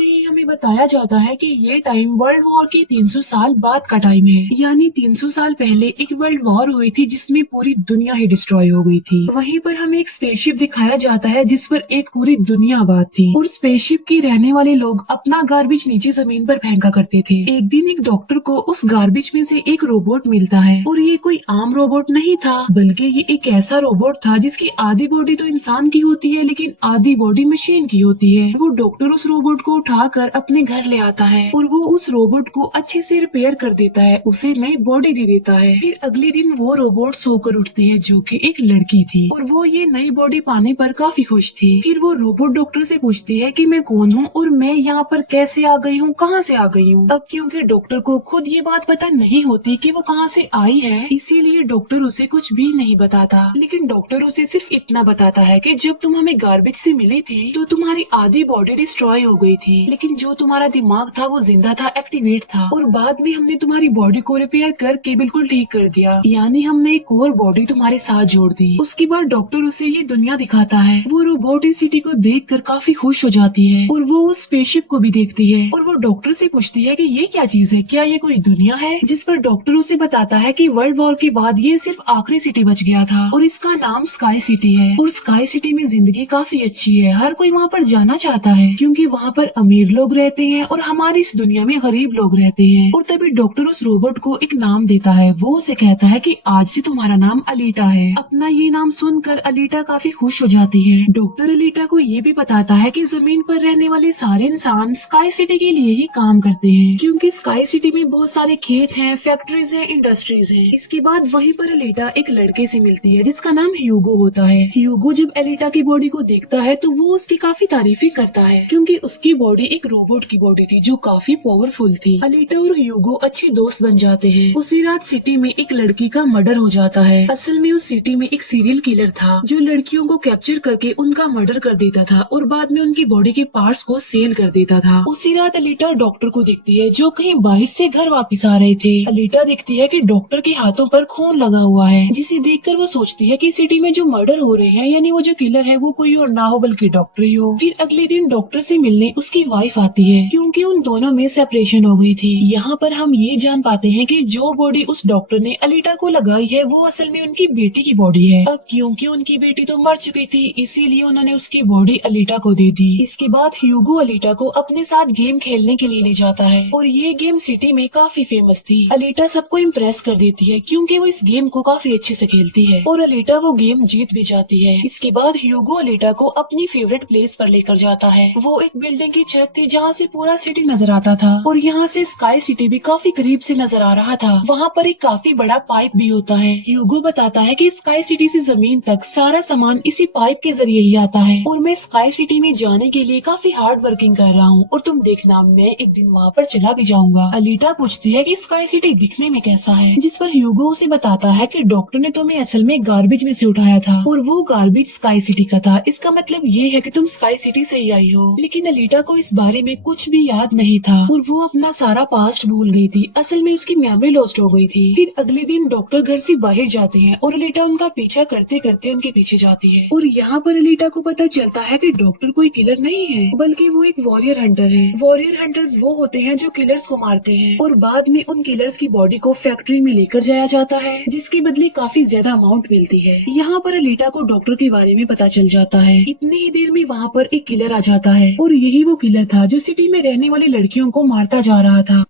होते ही हमें बताया जाता है कि ये टाइम वर्ल्ड वॉर के 300 साल बाद का टाइम है। यानी 300 साल पहले एक वर्ल्ड वॉर हुई थी जिसमें पूरी दुनिया ही डिस्ट्रॉय हो गई थी। वहीं पर हमें एक स्पेसशिप दिखाया जाता है जिस पर एक पूरी दुनिया आबाद थी और स्पेसशिप के रहने वाले लोग अपना गार्बेज नीचे जमीन पर फेंका करते थे। एक दिन एक डॉक्टर को उस गार्बेज में से एक रोबोट मिलता है और ये कोई आम रोबोट नहीं था, बल्कि ये एक ऐसा रोबोट था जिसकी आधी बॉडी तो इंसान की होती है लेकिन आधी बॉडी मशीन की होती है। वो डॉक्टर उस रोबोट को उठाकर अपने घर ले आता है और वो उस रोबोट को अच्छे से रिपेयर कर देता है, उसे नई बॉडी दे देता है। फिर अगले दिन वो रोबोट सोकर उठती है जो कि एक लड़की थी और वो ये नई बॉडी पाने पर काफी खुश थी। फिर वो रोबोट डॉक्टर से पूछती है कि मैं कौन हूँ और मैं यहाँ पर कैसे आ गई हूँ, कहाँ से आ गई हूँ। अब क्योंकि डॉक्टर को खुद ये बात पता नहीं होती कि वो कहाँ से आई है, इसीलिए डॉक्टर उसे कुछ भी नहीं बताता। लेकिन डॉक्टर उसे सिर्फ इतना बताता है कि जब तुम हमें गार्बेज से मिली थी तो तुम्हारी आधी बॉडी डिस्ट्रॉय हो गई थी, लेकिन जो तुम्हारा दिमाग था वो जिंदा था, एक्टिवेट था, और बाद में हमने तुम्हारी बॉडी को रिपेयर करके बिल्कुल ठीक कर दिया। यानी हमने एक और बॉडी तुम्हारे साथ जोड़ दी। उसके बाद डॉक्टर उसे ये दुनिया दिखाता है। वो रोबोट इस सिटी को देखकर काफी खुश हो जाती है और वो उस स्पेसशिप को भी देखती है और वो डॉक्टर से पूछती है कि ये क्या चीज है, क्या ये कोई दुनिया है। जिस पर डॉक्टर उसे बताता है कि वर्ल्ड वॉर के बाद ये सिर्फ आखिरी सिटी बच गया था और इसका नाम स्काई सिटी है। और स्काई सिटी में जिंदगी काफी अच्छी है, हर कोई वहाँ पर जाना चाहता है क्योंकि वहाँ पर अमीर लोग रहते हैं और हमारी इस दुनिया में गरीब लोग रहते हैं। और तभी डॉक्टर उस रोबोट को एक नाम देता है। वो उसे कहता है कि आज से तुम्हारा नाम अलीटा है। अपना ये नाम सुनकर अलीटा काफी खुश हो जाती है। डॉक्टर अलीटा को ये भी बताता है कि जमीन पर रहने वाले सारे इंसान स्काई सिटी के लिए ही काम करते हैं क्योंकि स्काई सिटी में बहुत सारे खेत हैं, फैक्ट्रीज हैं, इंडस्ट्रीज हैं। इसके बाद वहीं पर अलीटा एक लड़के से मिलती है जिसका नाम ह्यूगो होता है। ह्यूगो जब अलीटा की बॉडी को देखता है तो वो उसकी काफी तारीफी करता है क्योंकि उसकी बॉडी एक रोबोट की बॉडी थी जो काफी पावरफुल थी। अलीटा और ह्यूगो अच्छे दोस्त बन जाते हैं। उसी रात सिटी में एक लड़की का मर्डर हो जाता है। असल में उस सिटी में एक सीरियल किलर था जो लड़कियों को कैप्चर करके उनका मर्डर कर देता था और बाद में उनकी बॉडी के पार्ट्स को सेल कर देता था। उसी रात अलीटा डॉक्टर को दिखती है जो कहीं बाहर से घर वापस आ रहे थे। अलीटा देखती है कि डॉक्टर के हाथों पर खून लगा हुआ है, जिसे देखकर वो सोचती है कि सिटी में जो मर्डर हो रहे हैं यानी वो जो किलर है वो कोई और ना हो बल्कि डॉक्टर ही हो। फिर अगले दिन डॉक्टर से मिलने उसकी वाइफ आती है क्योंकि उन दोनों में सेपरेशन हो गई थी। यहाँ पर हम ये जान पाते हैं कि जो बॉडी उस डॉक्टर ने अलीटा को लगाई है वो असल में उनकी बेटी की बॉडी है। अब क्योंकि उनकी बेटी तो मर चुकी थी इसीलिए उन्होंने उसकी बॉडी अलीटा को दे दी। इसके बाद ह्यूगो अलीटा को अपने साथ गेम खेलने के लिए ले जाता है और ये गेम सिटी में काफी फेमस थी। अलीटा सबको इम्प्रेस कर देती है क्योंकि वो इस गेम को काफी अच्छे से खेलती है और अलीटा वो गेम जीत भी जाती है। इसके बाद ह्यूगो अलीटा को अपनी फेवरेट प्लेस पर लेकर जाता है। वो एक बिल्डिंग की छत थी जहाँ से पूरा सिटी नजर आता था और यहाँ से स्काई सिटी भी काफी करीब से नजर आ रहा था। वहाँ पर एक काफी बड़ा पाइप भी होता है। ह्यूगो बताता है कि स्काई सिटी से जमीन तक सारा सामान इसी पाइप के जरिए ही आता है और मैं स्काई सिटी में जाने के लिए काफी हार्ड वर्किंग कर रहा हूँ और तुम देखना मैं एक दिन वहाँ पर चला भी जाऊंगा। अलीटा पूछती है कि स्काई सिटी दिखने में कैसा है, जिस पर ह्यूगो उसे बताता है कि डॉक्टर ने तुम्हें असल में गार्बेज में से उठाया था और वो गार्बेज स्काई सिटी का था। इसका मतलब ये है कि तुम स्काई सिटी से ही आई हो। लेकिन अलीटा को इस बारे में कुछ भी याद नहीं था और वो अपना सारा पास्ट भूल गई थी। असल में उसकी मेमोरी लॉस्ट हो गई थी। फिर अगले दिन डॉक्टर घर से बाहर जाते हैं और अलीटा उनका पीछा करते करते उनके पीछे जाती है और यहाँ पर अलीटा को पता चलता है कि डॉक्टर कोई किलर नहीं है बल्कि वो एक वॉरियर हंटर है। वॉरियर हंटर्स वो होते हैं जो किलर्स को मारते हैं और बाद में उन किलर्स की बॉडी को फैक्ट्री में लेकर जाया जाता है जिसके बदले काफी ज्यादा अमाउंट मिलती है। यहाँ पर अलीटा को डॉक्टर के बारे में पता चल जाता है। इतनी ही देर में वहाँ पर एक किलर आ जाता है और यही वो किलर था जो सिटी में रहने वाली लड़कियों को मारता जा रहा था।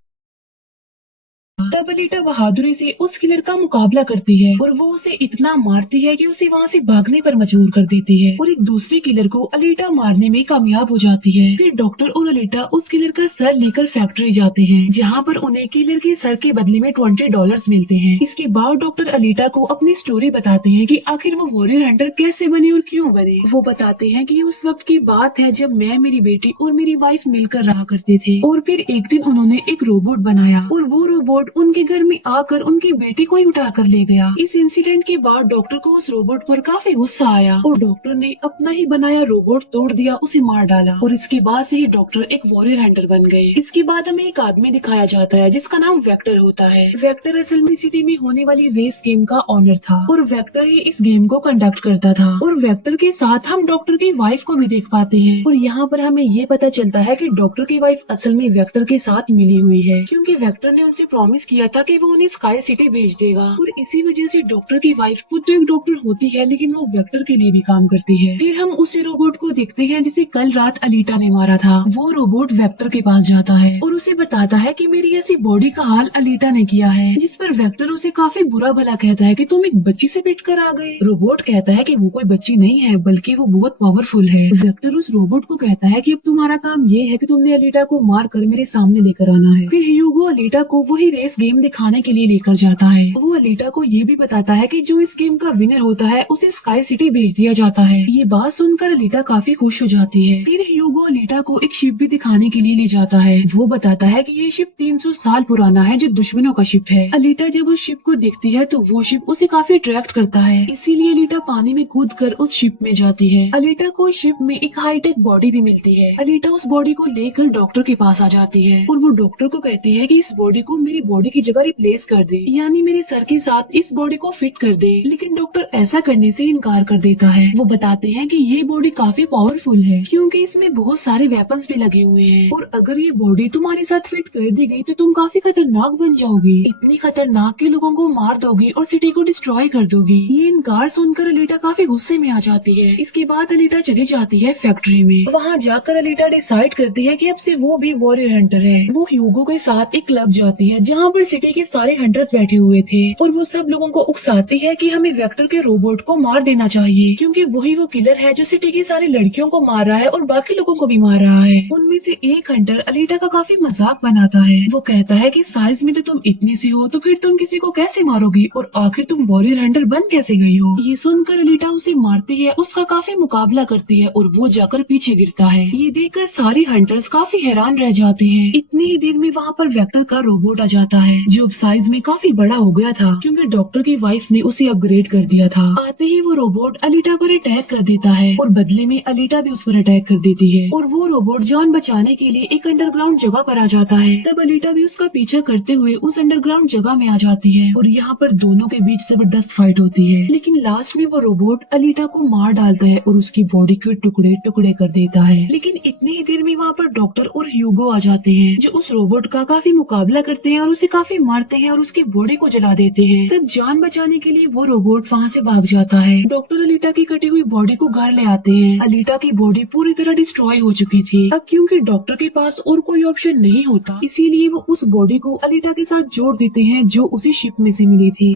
तब अलीटा बहादुरी से उस किलर का मुकाबला करती है और वो उसे इतना मारती है कि उसे वहाँ से भागने पर मजबूर कर देती है और एक दूसरे किलर को अलीटा मारने में कामयाब हो जाती है। फिर डॉक्टर और अलीटा उस किलर का सर लेकर फैक्ट्री जाते हैं जहाँ पर उन्हें किलर के सर के बदले में $20 मिलते हैं। इसके बाद डॉक्टर अलीटा को अपनी स्टोरी बताते हैं कि आखिर वो वॉरियर हंटर कैसे बने और क्यों बने। वो बताते हैं कि उस वक्त की बात है जब मैं, मेरी बेटी और मेरी वाइफ मिलकर रहा करते थे और फिर एक दिन उन्होंने एक रोबोट बनाया और वो रोबोट उन उनके घर में आकर उनकी बेटी को ही उठा कर ले गया। इस इंसिडेंट के बाद डॉक्टर को उस रोबोट पर काफी गुस्सा आया और डॉक्टर ने अपना ही बनाया रोबोट तोड़ दिया, उसे मार डाला और इसके बाद से ही डॉक्टर एक वॉरियर हंटर बन गए। इसके बाद हमें एक आदमी दिखाया जाता है जिसका नाम वेक्टर होता है। वेक्टर असल में सिटी में होने वाली रेस गेम का ऑनर था और वेक्टर ही इस गेम को कंडक्ट करता था। और वेक्टर के साथ हम डॉक्टर की वाइफ को भी देख पाते हैं और यहाँ पर हमें ये पता चलता है कि डॉक्टर की वाइफ असल में वेक्टर के साथ मिली हुई है, क्योंकि वेक्टर ने उनसे प्रॉमिस किया था कि वो उन्हें स्काई सिटी भेज देगा। और इसी वजह से डॉक्टर की वाइफ खुद तो एक डॉक्टर होती है लेकिन वो वेक्टर के लिए भी काम करती है। फिर हम उसी रोबोट को देखते हैं जिसे कल रात अलीटा ने मारा था। वो रोबोट वेक्टर के पास जाता है और उसे बताता है कि मेरी ऐसी बॉडी का हाल अलीटा ने किया है, जिस पर वेक्टर उसे काफी बुरा भला कहता है कि तुम एक बच्ची से पिट कर आ गए। रोबोट कहता है कि वो कोई बच्ची नहीं है बल्कि वो बहुत पावरफुल है। वेक्टर उस रोबोट को कहता है कि अब तुम्हारा काम ये है कि तुमने अलीटा को मार कर मेरे सामने लेकर आना है। फिर ह्यूगो अलीटा को वही रेस गेम दिखाने के लिए लेकर जाता है। वो अलीटा को ये भी बताता है कि जो इस गेम का विनर होता है उसे स्काई सिटी भेज दिया जाता है। ये बात सुनकर अलीटा काफी खुश हो जाती है। फिर ह्यूगो अलीटा को एक शिप भी दिखाने के लिए ले जाता है। वो बताता है कि ये शिप 300 साल पुराना है जो दुश्मनों का शिप है। अलीटा जब उस शिप को देखती है तो वो शिप उसे काफी अट्रैक्ट करता है, इसीलिए अलीटा पानी में कूद कर उस शिप में जाती है। अलीटा को इस शिप में एक हाईटेक बॉडी भी मिलती है। अलीटा उस बॉडी को लेकर डॉक्टर के पास आ जाती है और वो डॉक्टर को कहती है कि इस बॉडी को मेरी बॉडी की जगह रिप्लेस कर दे, यानी मेरे सर के साथ इस बॉडी को फिट कर दे। लेकिन डॉक्टर ऐसा करने से इनकार कर देता है। वो बताते हैं कि ये बॉडी काफी पावरफुल है क्योंकि इसमें बहुत सारे वेपन्स भी लगे हुए हैं और अगर ये बॉडी तुम्हारे साथ फिट कर दी गई तो तुम काफी खतरनाक बन जाओगी। इतनी खतरनाक कि लोगों को मार दोगी और सिटी को डिस्ट्रॉय कर दोगी। ये इनकार सुनकर अलीटा काफी गुस्से में आ जाती है। इसके बाद अलीटा चली जाती है फैक्ट्री में। वहाँ जाकर अलीटा डिसाइड करती है कि अब से वो भी वॉरियर हंटर है। वो ह्यूगो के साथ एक क्लब जाती है जहाँ पर सिटी के सारे हंटर्स बैठे हुए थे और वो सब लोगों को उकसाती है कि हमें वेक्टर के रोबोट को मार देना चाहिए क्योंकि वही वो किलर है जो सिटी की सारी लड़कियों को मार रहा है और बाकी लोगों को भी मार रहा है। उनमें से एक हंटर अलीटा का काफी मजाक बनाता है। वो कहता है कि साइज में तो तुम इतनी सी हो तो फिर तुम किसी को कैसे मारोगी और आखिर तुम वॉरियर हंटर बन कैसे गई हो। ये सुनकर अलीटा उसे मारती है, उसका काफी मुकाबला करती है और वो जाकर पीछे गिरता है। ये देखकर सारे हंटर्स काफी हैरान रह जाते हैं। इतनी ही देर में वहाँ पर वेक्टर का रोबोट आ जाता है जो अब साइज में काफी बड़ा हो गया था क्योंकि डॉक्टर की वाइफ ने उसे अपग्रेड कर दिया था। आते ही वो रोबोट अलीटा पर अटैक कर देता है और बदले में अलीटा भी उस पर अटैक कर देती है और वो रोबोट जान बचाने के लिए एक अंडरग्राउंड जगह पर आ जाता है। तब अलीटा भी उसका पीछा करते हुए उस अंडरग्राउंड जगह में आ जाती है और यहाँ पर दोनों के बीच जबरदस्त फाइट होती है। लेकिन लास्ट में वो रोबोट अलीटा को मार डालता है और उसकी बॉडी के टुकड़े टुकड़े कर देता है। लेकिन इतनी ही देर में वहाँ पर डॉक्टर और ह्यूगो आ जाते हैं जो उस रोबोट का काफी मुकाबला करते हैं और उसे काफी मारते हैं और उसकी बॉडी को जला देते हैं। तब जान बचाने के लिए वो रोबोट वहाँ से भाग जाता है। डॉक्टर अलीटा की कटी हुई बॉडी को घर ले आते हैं। अलीटा की बॉडी पूरी तरह डिस्ट्रॉय हो चुकी थी। अब क्योंकि डॉक्टर के पास और कोई ऑप्शन नहीं होता इसीलिए वो उस बॉडी को अलीटा के साथ जोड़ देते हैं जो उसी शिप में से मिली थी।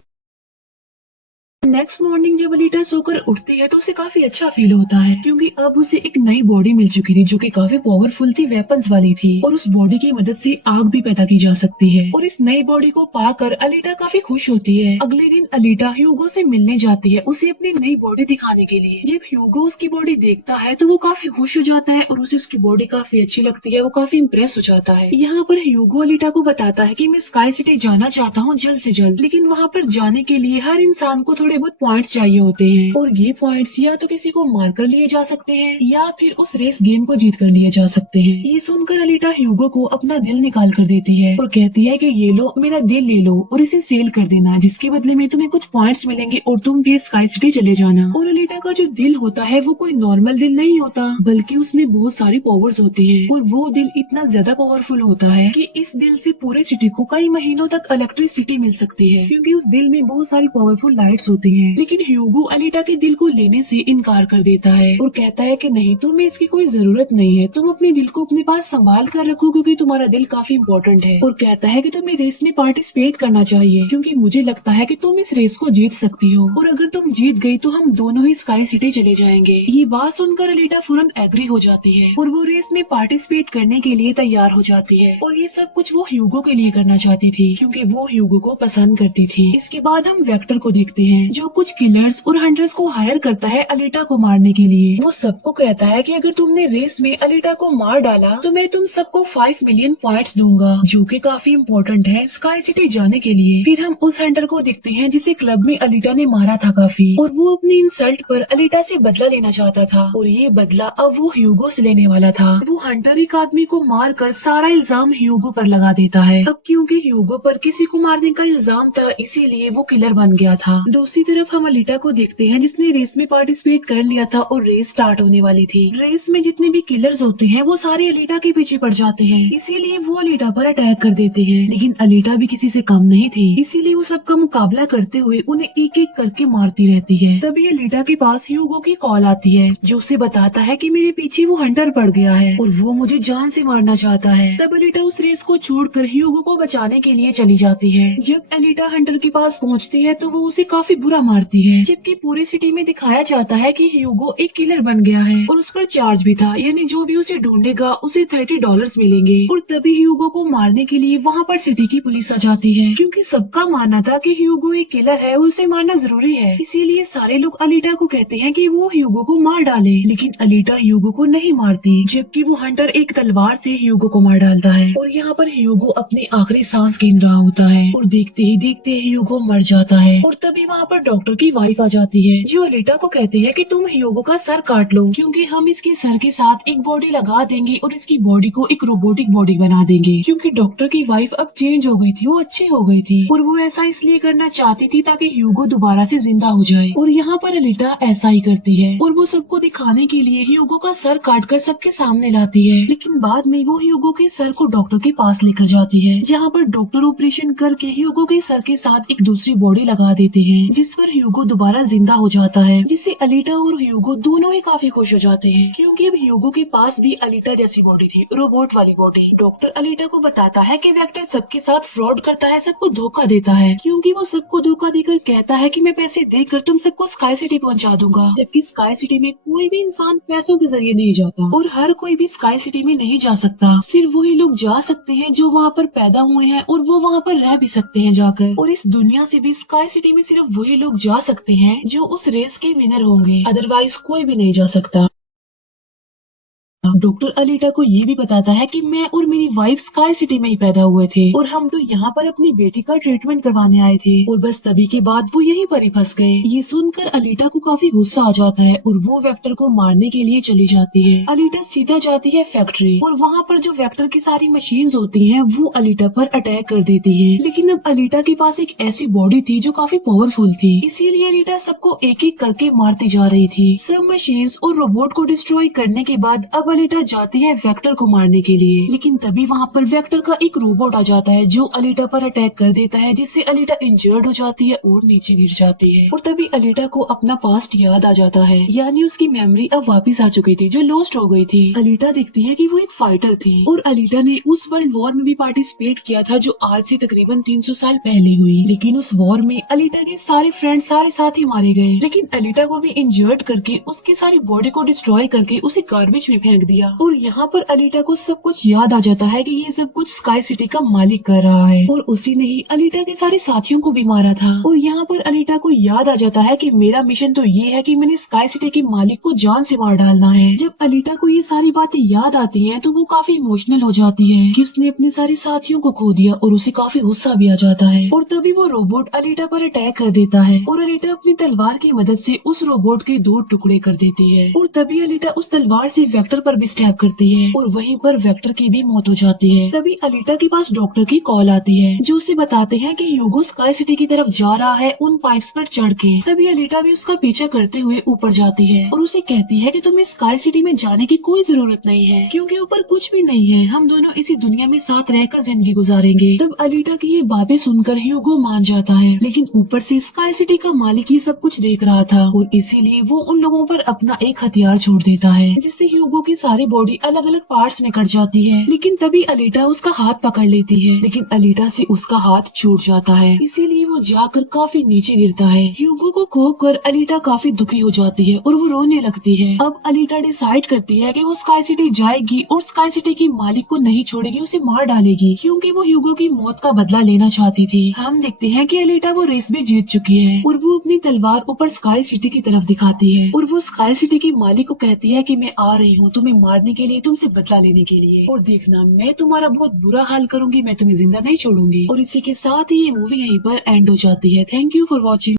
नेक्स्ट मॉर्निंग जब अलीटा सोकर उठती है तो उसे काफी अच्छा फील होता है क्योंकि अब उसे एक नई बॉडी मिल चुकी थी जो कि काफी पावरफुल थी, वेपन्स वाली थी और उस बॉडी की मदद से आग भी पैदा की जा सकती है और इस नई बॉडी को पाकर अलीटा काफी खुश होती है। अगले दिन अलीटा ह्यूगो से मिलने जाती है उसे अपनी नई बॉडी दिखाने के लिए। जब ह्यूगो उसकी बॉडी देखता है तो वो काफी खुश हो जाता है और उसे उसकी बॉडी काफी अच्छी लगती है। वो काफी इम्प्रेस हो जाता है। यहाँ पर ह्यूगो अलीटा को बताता है कि मैं स्काई सिटी जाना चाहता हूँ जल्द से जल्द, लेकिन वहाँ पर जाने के लिए हर इंसान को थोड़े बहुत पॉइंट्स चाहिए होते हैं और ये पॉइंट्स या तो किसी को मार कर लिए जा सकते हैं या फिर उस रेस गेम को जीत कर लिए जा सकते हैं। ये सुनकर अलीटा ह्यूगो को अपना दिल निकाल कर देती है और कहती है कि ये लो मेरा दिल ले लो और इसे सेल कर देना, जिसके बदले में तुम्हें कुछ पॉइंट्स मिलेंगे और तुम भी स्काई सिटी चले जाना। और अलीटा का जो दिल होता है वो कोई नॉर्मल दिल नहीं होता बल्कि उसमें बहुत सारी पावर्स होती है और वो दिल इतना ज्यादा पावरफुल होता है कि इस दिल से पूरे सिटी को कई महीनों तक इलेक्ट्रिसिटी मिल सकती है क्योंकि उस दिल में बहुत सारी पावरफुल लाइट्स होती हैं। लेकिन ह्यूगो अलीटा के दिल को लेने से इनकार कर देता है और कहता है कि नहीं, तुम्हें इसकी कोई जरूरत नहीं है, तुम अपने दिल को अपने पास संभाल कर रखो क्योंकि तुम्हारा दिल काफी इम्पोर्टेंट है। और कहता है कि तुम्हें रेस में पार्टिसिपेट करना चाहिए क्योंकि मुझे लगता है कि तुम इस रेस को जीत सकती हो और अगर तुम जीत गई तो हम दोनों ही स्काई सिटी चले जाएंगे। ये बात सुनकर अलीटा फौरन एग्री हो जाती है और वो रेस में पार्टिसिपेट करने के लिए तैयार हो जाती है और ये सब कुछ वो ह्यूगो के लिए करना चाहती थी क्योंकि वो ह्यूगो को पसंद करती थी। इसके बाद हम वेक्टर को देखते हैं जो कुछ किलर्स और हंटर्स को हायर करता है अलीटा को मारने के लिए। वो सबको कहता है कि अगर तुमने रेस में अलीटा को मार डाला तो मैं तुम सबको 5 मिलियन पॉइंट्स दूंगा, जो कि काफी इम्पोर्टेंट है स्काई सिटी जाने के लिए। फिर हम उस हंटर को देखते हैं जिसे क्लब में अलीटा ने मारा था काफी, और वो अपनी इंसल्ट पर अलीटा से बदला लेना चाहता था, और ये बदला अब वो ह्यूगो से लेने वाला था। वो हंटर एक आदमी को मार कर सारा इल्जाम ह्यूगो पर लगा देता है। अब क्योंकि ह्यूगो पर किसी को मारने का इल्जाम था, इसीलिए वो किलर बन गया था। दूसरी तरफ हम अलीटा को देखते हैं जिसने रेस में पार्टिसिपेट कर लिया था और रेस स्टार्ट होने वाली थी। रेस में जितने भी किलर्स होते हैं वो सारे अलीटा के पीछे पड़ जाते हैं, इसीलिए वो अलीटा पर अटैक कर देते हैं। लेकिन अलीटा भी किसी से कम नहीं थी, इसीलिए वो सबका मुकाबला करते हुए उन्हें एक एक करके मारती रहती है। तभी अलीटा के पास ह्यूगो की कॉल आती है जो उसे बताता है कि मेरे पीछे वो हंटर पड़ गया है और वो मुझे जान से मारना चाहता है। तब अलीटा उस रेस को छोड़कर ह्यूगो को बचाने के लिए चली जाती है। जब अलीटा हंटर के पास पहुंचती है तो वो उसे काफी बुरा मारती है, जबकि पूरी सिटी में दिखाया जाता है कि ह्यूगो एक किलर बन गया है और उस पर चार्ज भी था, यानी जो भी उसे ढूंढेगा उसे $30 मिलेंगे। और तभी ह्यूगो को मारने के लिए वहाँ पर सिटी की पुलिस आ जाती है, क्योंकि सबका मानना था कि ह्यूगो एक किलर है, उसे मारना जरूरी है। इसीलिए सारे लोग अलीटा को कहते हैं कि वो ह्यूगो को मार डाले, लेकिन अलीटा ह्यूगो को नहीं मारती, जबकि वो हंटर एक तलवार से ह्यूगो को मार डालता है। और यहाँ पर ह्यूगो अपनी आखिरी सांस गिन रहा होता है और देखते ही देखते ह्यूगो मर जाता है। और तभी वहाँ पर डॉक्टर की वाइफ आ जाती है जो अलीटा को कहती है कि तुम ह्यूगो का सर काट लो, क्योंकि हम इसके सर के साथ एक बॉडी लगा देंगे और इसकी बॉडी को एक रोबोटिक बॉडी बना देंगे। क्योंकि डॉक्टर की वाइफ अब चेंज हो गई थी, वो अच्छी हो गई थी और वो ऐसा इसलिए करना चाहती थी ताकि ह्यूगो दोबारा से जिंदा हो जाए। और यहाँ पर अलीटा ऐसा ही करती है और वो सबको दिखाने के लिए ह्यूगो का सर काटकर सबके सामने लाती है। लेकिन बाद में वो ह्यूगो के सर को डॉक्टर के पास लेकर जाती है, जहाँ पर डॉक्टर ऑपरेशन करके ह्यूगो के सर के साथ एक दूसरी बॉडी लगा देते हैं, जिस पर ह्यूगो दोबारा जिंदा हो जाता है, जिससे अलीटा और ह्यूगो दोनों ही काफी खुश हो जाते हैं, क्योंकि अब ह्यूगो के पास भी अलीटा जैसी बॉडी थी, रोबोट वाली बॉडी। डॉक्टर अलीटा को बताता है कि वेक्टर सबके साथ फ्रॉड करता है, सबको धोखा देता है, क्योंकि वो सबको धोखा देकर कहता है कि मैं पैसे देकर तुम सबको स्काई सिटी पहुंचा दूंगा, जबकि स्काई सिटी में कोई भी इंसान पैसों के जरिए नहीं जाता और हर कोई भी स्काई सिटी में नहीं जा सकता। सिर्फ वही लोग जा सकते हैं जो वहाँ पर पैदा हुए हैं और वो वहाँ पर रह भी सकते हैं जाकर। और इस दुनिया से भी स्काई सिटी में सिर्फ वही लोग जा सकते हैं जो उस रेस के विनर होंगे, अदरवाइज कोई भी नहीं जा सकता। डॉक्टर अलीटा को ये भी बताता है कि मैं और मेरी वाइफ स्काई सिटी में ही पैदा हुए थे और हम तो यहाँ पर अपनी बेटी का ट्रीटमेंट करवाने आए थे, और बस तभी के बाद वो यहीं पर ही फंस गए। ये सुनकर अलीटा को काफी गुस्सा आ जाता है और वो वेक्टर को मारने के लिए चली जाती है। अलीटा सीधा जाती है फैक्ट्री और वहाँ पर जो वेक्टर की सारी मशीन्स होती हैं वो अलीटा पर अटैक कर देती है। लेकिन अब अलीटा के पास एक ऐसी बॉडी थी जो काफी पावरफुल थी, इसीलिए अलीटा सबको एक एक करके मारती जा रही थी। सब मशीन्स और रोबोट को डिस्ट्रॉय करने के बाद अब अलीटा जाती है वेक्टर को मारने के लिए, लेकिन तभी वहाँ पर वेक्टर का एक रोबोट आ जाता है जो अलीटा पर अटैक कर देता है, जिससे अलीटा इंजर्ड हो जाती है और नीचे गिर जाती है। और तभी अलीटा को अपना पास्ट याद आ जाता है, यानी उसकी मेमोरी अब वापस आ चुकी थी जो लॉस्ट हो गई थी। अलीटा देखती है कि वो एक फाइटर थी और अलीटा ने उस वर्ल्ड वॉर में भी पार्टिसिपेट किया था जो आज से तकरीबन 300 साल पहले हुई। लेकिन उस वॉर में अलीटा के सारे फ्रेंड सारे साथी मारे गए, लेकिन अलीटा को भी इंजर्ड करके उसकी सारी बॉडी को डिस्ट्रॉय करके उसे गार्बेज में फेंक दिया। और यहाँ पर अलीटा को सब कुछ याद आ जाता है कि ये सब कुछ स्काई सिटी का मालिक कर रहा है और उसी ने ही अलीटा के सारे साथियों को भी मारा था। और यहाँ पर अलीटा को याद आ जाता है कि मेरा मिशन तो ये है कि मैंने स्काई सिटी के मालिक को जान से मार डालना है। जब अलीटा को ये सारी बातें याद आती हैं तो वो काफी इमोशनल हो जाती है कि उसने अपने सारे साथियों को खो दिया और उसे काफी गुस्सा भी आ जाता है। और तभी वो रोबोट अलीटा पर अटैक कर देता है और अलीटा अपनी तलवार की मदद से उस रोबोट के 2 टुकड़े कर देती है। और तभी अलीटा उस तलवार से वेक्टर पर भी स्टैब करती है और वहीं पर वेक्टर की भी मौत हो जाती है। तभी अलीटा के पास डॉक्टर की कॉल आती है जो उसे बताते हैं कि ह्यूगो स्काई सिटी की तरफ जा रहा है उन पाइप्स पर चढ़ के। तभी अलीटा भी उसका पीछा करते हुए ऊपर जाती है और उसे कहती है कि तुम्हें स्काई सिटी में जाने की कोई जरूरत नहीं है, क्योंकि ऊपर कुछ भी नहीं है, हम दोनों इसी दुनिया में साथ रहकर जिंदगी गुजारेंगे। तब अलीटा की ये बातें सुनकर ह्यूगो मान जाता है, लेकिन ऊपर से स्काई सिटी का मालिक ये सब कुछ देख रहा था और इसीलिए वो उन लोगों पर अपना एक हथियार छोड़ देता है, जिससे ह्यूगो की सारी सारी बॉडी अलग अलग पार्ट्स में कट जाती है। लेकिन तभी अलीटा उसका हाथ पकड़ लेती है, लेकिन अलीटा से उसका हाथ छूट जाता है, इसीलिए वो जाकर काफी नीचे गिरता है। ह्यूगो को खोकर अलीटा काफी दुखी हो जाती है और वो रोने लगती है। अब अलीटा डिसाइड करती है कि वो स्काई सिटी जाएगी और स्काई सिटी की मालिक को नहीं छोड़ेगी, उसे मार डालेगी, क्योंकि वो ह्यूगो की मौत का बदला लेना चाहती थी। हम देखते हैं कि अलीटा वो रेस में जीत चुकी है और वो अपनी तलवार ऊपर स्काई सिटी की तरफ दिखाती है और वो स्काई सिटी की मालिक को कहती है कि मैं आ रही हूँ तुम्हें मारने के लिए, तुमसे बदला लेने के लिए, और देखना मैं तुम्हारा बहुत बुरा हाल करूंगी, मैं तुम्हें जिंदा नहीं छोड़ूंगी। और इसी के साथ ही ये मूवी यहीं पर एंड हो जाती है। Thank you for watching.